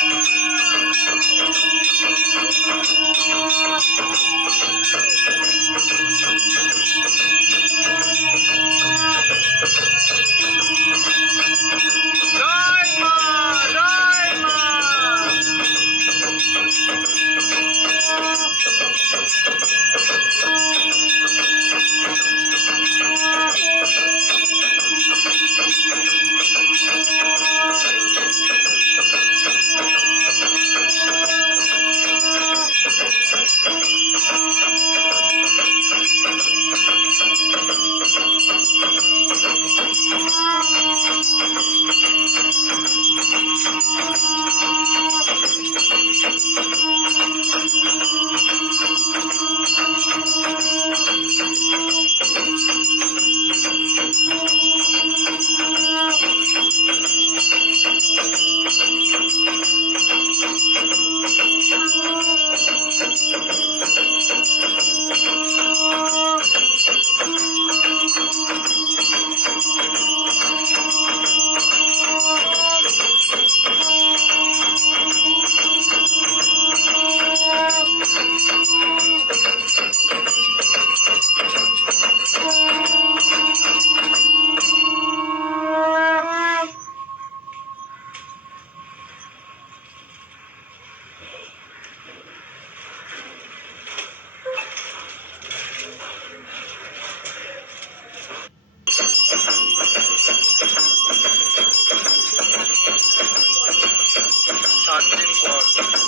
Thank you. Señor.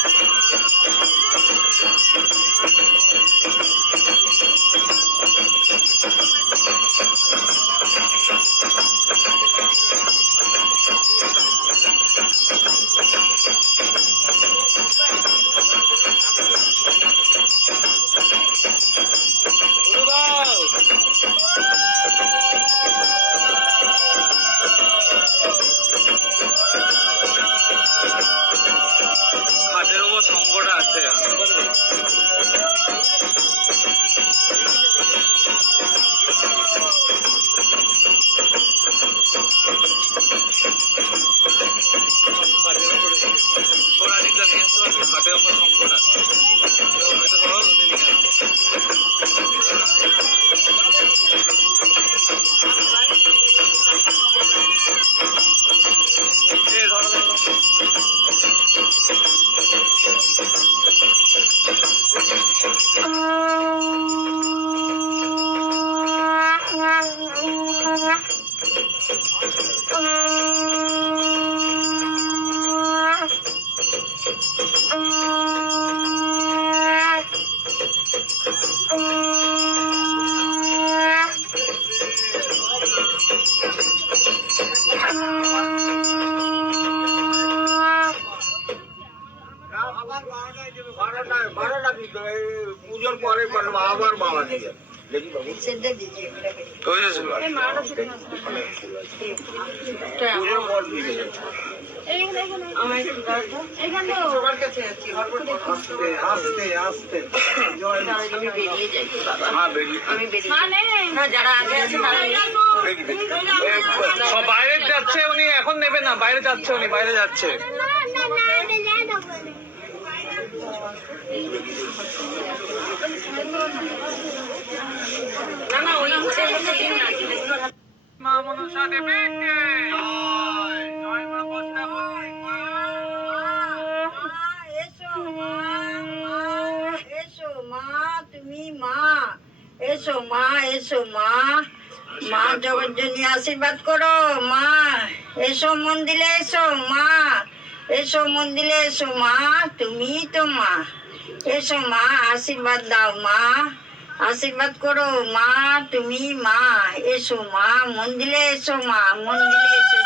সম্পর্কটা আছে। বারোটা পুজোর পরে আবার বাবা দিয়ে বাইরে যাচ্ছে উনি এখন নেবে না বাইরে যাচ্ছে উনি বাইরে যাচ্ছে। মা মনসা দেবে জয় মা পদ্মাবতী মা। এসো মা এসো, মা, তুমি মা, এসো মা এসো, মা মা জগজ্জনী আশীর্বাদ করো, মা, এসো মন্দিরে, এসো, মা, এসো মন্দিরে, এসো মা, তুমি তো মা, এসো মা, আশীর্বাদ দাও মা আশীর্বাদ করো। মা তুমি মা এসো মা মন্দিরে এসো মা মন্দিরে এসো।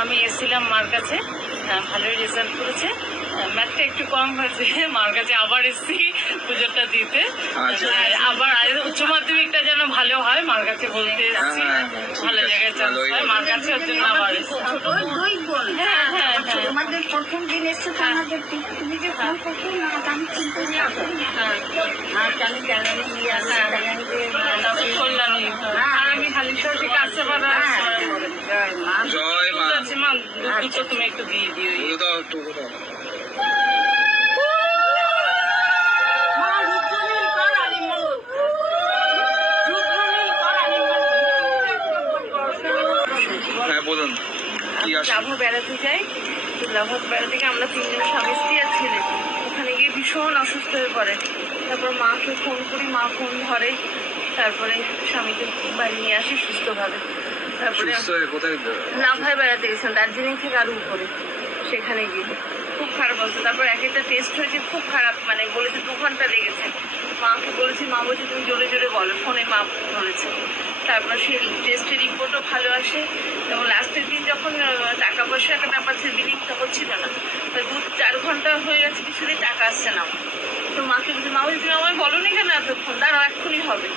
আমি এসেছিলাম মার কাছে। ভালোই রেজাল্ট করেছে। ম্যাথটা একটু কম হয়েছে। মার কাছে আবার এসেছি পুজোটা দিতে। আচ্ছা। আর আবার আর উচ্চ মাধ্যমিকটা যেন ভালো হয় মার কাছে বলতে এসেছি। হ্যাঁ, ভালো জায়গায় চান্স হয় মার কাছে ওর জন্য আবার এসেছি। ওই দুই বোন হ্যাঁ হ্যাঁ হ্যাঁ। তোমাদের প্রথম দিন এসছে তো আমাদের তুমি- তুমি যে ফোন করছ না আমি চিন্তা হ্যাঁ। আর নিয়ে আসে আমি হালিশহর থেকে আসতে পারা জয় আচ্ছা বেড়াতে যাই। লাভার বেড়াতে গিয়ে আমরা তিনজন স্বামী স্ত্রী আর ছেলে। ওখানে গিয়ে ভীষণ অসুস্থ হয়ে পড়ে। তারপর মাকে ফোন করি মা ফোন ধরে। তারপরে স্বামীকে বাড়ি নিয়ে আসি সুস্থভাবে। তারপরে লাভায় বেড়াতে গেছিলাম দার্জিলিং থেকে আরও উপরে সেখানে গিয়ে। খুব খারাপ অবস্থা। তারপর এক একটা টেস্ট হয়েছে খুব খারাপ মানে বলেছে দু ঘণ্টা লেগেছে। মাকে বলেছি মা বলছে তুমি জোরে জোরে বলো। ফোনে মা ধরেছে। তারপর সেই টেস্টের রিপোর্টও ভালো আসে। এবং লাস্টের দিন যখন টাকা পয়সা একটা ব্যাপার ছিল বিলিং তখন ছিল না। তা দু চার ঘণ্টা হয়ে গেছে কিছুদিন টাকা আসছে না তো মাকে বলছি মা বলছি তুমি আমায় বলো নি কেন এতক্ষণ? দাঁড়াও এক্ষুনি হবে।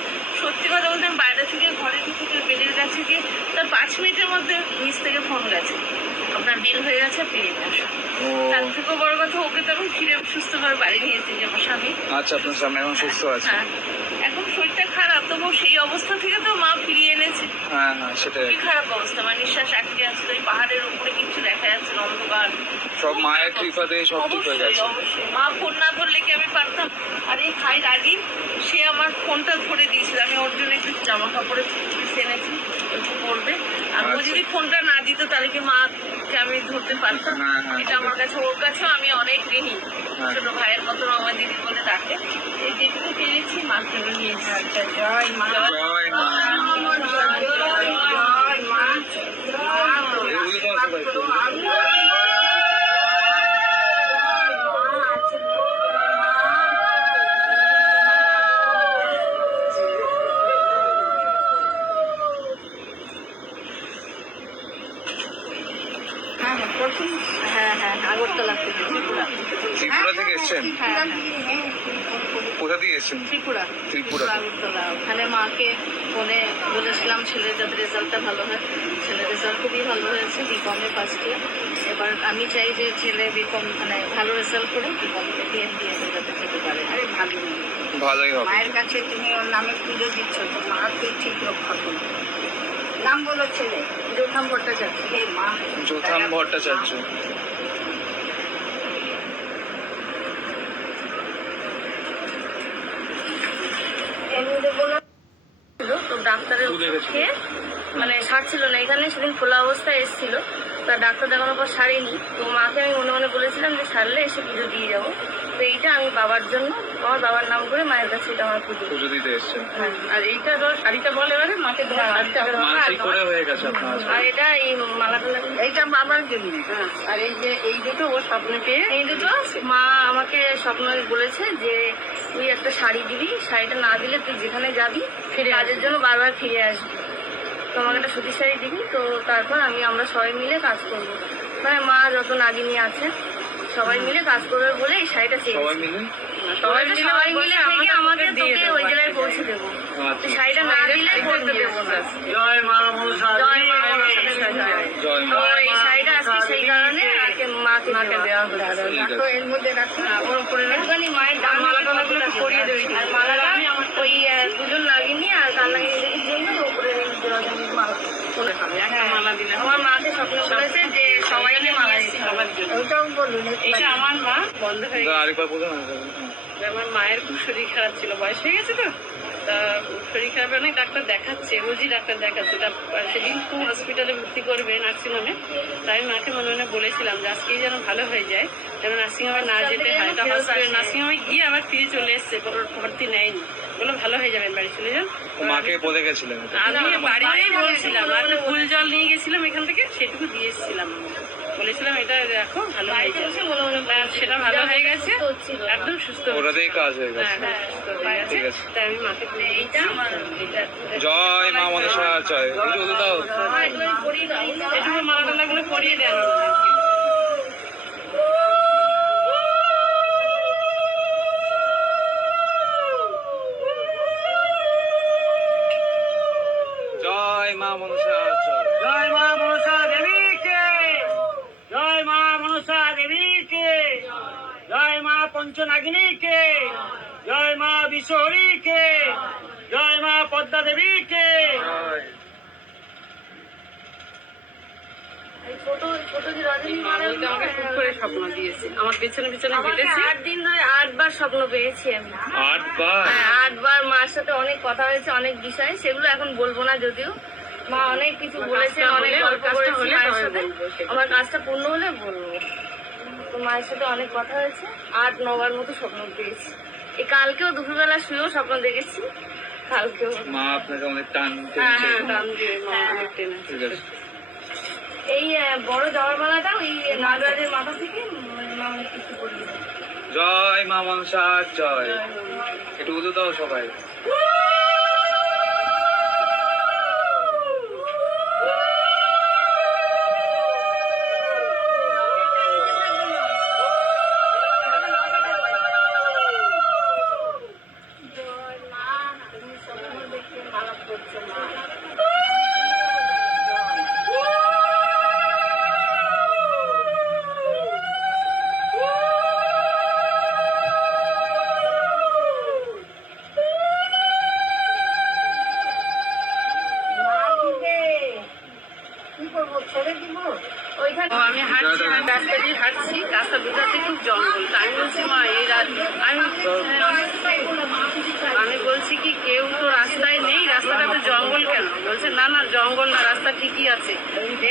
সত্যি কথা বলতে আমি বাইরে থেকে ঘরে ঢুকে বেডের কাছে গিয়ে তার পাঁচ মিনিটের মধ্যে নিচ থেকে ফোন গেছে। আপনার বিল হয়ে গেছে ফিরে নিয়ে আসো তার থেকেও বড় কথা ওকে তো এখন ফিরে সুস্থভাবে বাড়ি নিয়ে এসেছি যে আমার স্বামী। আচ্ছা আপনার সামনে এখন সুস্থ আছে? হ্যাঁ। এখন শরীরটা খারাপ তবু সেই অবস্থা থেকে তো মা ফিরিয়ে এনেছে। হ্যাঁ হ্যাঁ সেটাই। খারাপ অবস্থা মানে নিঃশ্বাস আটকে আছে ওই পাহাড়ের উপরে কিছু দেখা যাচ্ছে অন্ধকার। সব মায়ের কৃপাতে সব ঠিক হয়ে গেছে। মা ফোন না ধরলে কি আমি পারতাম? আর এই ভাই রাগি সে আমার ফোনটা ধরে দিয়েছিল। আমি ওর জন্য একটু জামা কাপড়ে এনেছি একটু পরবে। আর ও আচ্ছা। যদি ফোনটা না দিত তাহলে কি মাকে আমি ধরতে পারতাম? এটা আমার কাছে ওর কাছেও আমি অনেক ঋণী। হ্যাঁ। ছোট ভাইয়ের মতন আমার দিদি বলে ডাকে। এই যেটুকু পেরেছি মাকে নিয়েছি। আচ্ছা জয় মা। জয় মা জয় জয় মা এগুলো তো আছে ভাই। হ্যাঁ হ্যাঁ আগরতলা থেকে ত্রিপুরা থেকে এসছেন? কোথা থেকে এসছেন? ত্রিপুরা। ত্রিপুরা আগরতলা ওখানে মাকে ফোনে বলেছিলাম ছেলের যাতে রেজাল্টটা ভালো হয় ছেলের রেজাল্ট খুবই ভালো হয়েছে বিকমে ফার্স্ট ইয়ার এবার আমি চাই যে ছেলে বিকম মানে ভালো রেজাল্ট করে বিকম থেকে এমবিএ যাতে যেতে পারে। আরে ভালো ভালোই হবে। মায়ের কাছে তুমি ওর নামে পুজো দিচ্ছ তো মা তুই ঠিক রক্ষা করো নাম বলো ছেলে যোথাম ভট্টাচার্য। যোথাম ভট্টাচার্য। তো ডাক্তারের ওষুধ খেয়ে মানে সারছিল না এখানে সেদিন খোলা অবস্থায় এসেছিল। তা ডাক্তার দেখানোর পর সারেনি। তো মাকে আমি মনে মনে বলেছিলাম যে সারলে এসে পুজো দিয়ে যাব। তো এইটা আমি বাবার জন্য আমার বাবার নাম করে মায়ের কাছে এটা আমার পুজো। পুজো দিতে এসছেন। হ্যাঁ, আর এইটা ধর শাড়িটা বলে এবারে মাকে ধর শাড়িটা মানসিক করে হয়ে গেছে আপনার আর এটা এই মালাটা এইটা বাবার জন্য। হ্যাঁ, আর এই যে এই দুটো ও স্বপ্ন পেয়ে এই দুটো মা আমাকে স্বপ্ন বলেছে যে তুই একটা শাড়ি দিবি শাড়িটা না দিলে তুই যেখানে যাবি ফিরে কাজের জন্য বারবার ফিরে আসবি। তো আমাকে একটা সুতির শাড়ি দিবি তো তারপর আমি আমরা সবাই মিলে কাজ করব। মানে মা যত নাগিনী আছে সবাই মিলে কাজ করবে বলে এই শাড়িটা চেয়েছি। সবাই মিলে তোকে ওই পৌঁছে দেবো। আচ্ছা। শাড়িটা না দিলে পৌঁছে দেবো জয় মা জয় মা জয়। জয় তো মা এই শাড়িটা আজকে সেই কারণে আজকে মাকে মাকে দেওয়া হলো ঠিক রাখো আছে। এর মধ্যে রাখো। ওর উপরে একটুখানি মায়ের ডান মালাটা লাগলে পরিয়ে দেবে আর মালাটা ওই দুজন লাগিনি আর কান লাগিয়ে জন্য ওপরে মালা করে হবে একটা মালা দিলে আমার মাকে স্বপ্ন করেছে যে সবাইকে মালা দিতে সবার জন্য। বলুন এটা আমার মা বন্ধ হয়ে দাদা, আরেকবার বলুন আমার মায়ের খুব শরীর খারাপ ছিল বয়স হয়ে গেছে তো। তা শরীর খারাপ অনেক ডাক্তার দেখাচ্ছে রোজই ডাক্তার দেখাচ্ছে। তা সেদিন খুব হসপিটালে ভর্তি করবে নার্সিংহোমে তাই আমি মাকে মনে মনে বলেছিলাম যে আজকেই যেন ভালো হয়ে যায় যেন নার্সিংহোমে না যেতে হয়। তা হসপিটাল নার্সিংহোমে গিয়ে আবার ফিরে চলে এসছে কোনো ভর্তি নেয়নি। বলল ভালো হয়ে যাবেন বাড়ি চলে যান মাকে বলে আমি বাড়িতেই বলছিলাম আর ফুল জল নিয়ে গেছিলাম এখান থেকে। সেটুকু বলেছিলাম এটা দেখো ভালো হয়ে সেটা ভালো হয়ে গেছে। একদম সুস্থ ওটাতেই কাজ হয়ে গেছে। হ্যাঁ, হ্যাঁ, সুস্থ ঠিক আছে। তাই আমি মাকে এইটা জয় মা মনসা জয়। একটু বলে দাও। এটুকু মালা পরিয়ে দেন। পঞ্চনাগিনীকে জয় মা বিশ্বহরীকে জয় মা পদ্মা দেবীকে জয় ছোট ছোট যে রজনী বলতে আমাকে খুব করে স্বপ্ন দিয়েছে। আমার পেছনে পেছনে হেঁটেছে আট দিন ধরে আটবার স্বপ্ন পেয়েছি আমি। আটবার? হ্যাঁ আটবার মার সাথে অনেক কথা হয়েছে অনেক বিষয়। সেগুলো এখন বলব না যদিও। মা অনেক কিছু বলেছে অনেক গল্প করেছি আমার কাজটা পূর্ণ হলে বলব। তো মায়ের সাথে অনেক কথা হয়েছে। আট নবার মতো স্বপ্ন পেয়েছি। এই কালকেও দুপুরবেলা শুয়েও স্বপ্ন দেখেছি। কালকেও। মা আপনাকে অনেক টান হ্যাঁ হ্যাঁ টান দিয়ে মা অনেক টেনেছে। এই বড় জওয়ার মালাটা ওই নাগরাজের মাথা থেকে মা অনেক কিছু করে জয় মা মনসার জয়। একটু উদু দাও সবাই।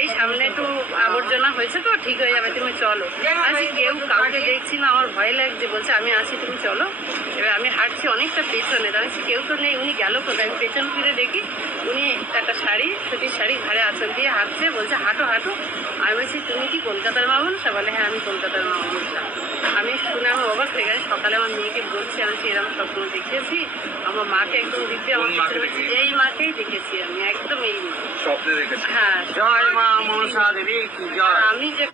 এই সামনে একটু আবর্জনা হয়েছে তো, ঠিক হয়ে যাবে, তুমি চলো। আজকে কেউ কাউকে দেখছি না, আমার ভয় লাগছে, বলছে, আমি আছি, তুমি চলো। এবার আমি হাঁটছি অনেকটা পেছনে আমি কেউ তো নেই, উনি গেল কোথায়? আমি পেছন ফিরে দেখি, উনি একটা শাড়ি, সুতির শাড়ি ঘাড়ে আঁচল দিয়ে হাঁটছে, বলছে, হাঁটো হাঁটো। আমি বলছি, তুমি কি কলকাতার মামুন? সে বলে হ্যাঁ আমি কলকাতার মামুন। বললাম আমি শুনে আমার অবাক হয়ে গেছে। সকালে আমার মেয়েকে বলছি আমি এরকম স্বপ্ন দেখেছি। আমার মাকে একদম দেখছি আমার? এই মাকেই দেখেছি আমি একদম এই মা স্বপ্নে দেখেছি হ্যাঁ জয় মা মনসা দেবী আমি যে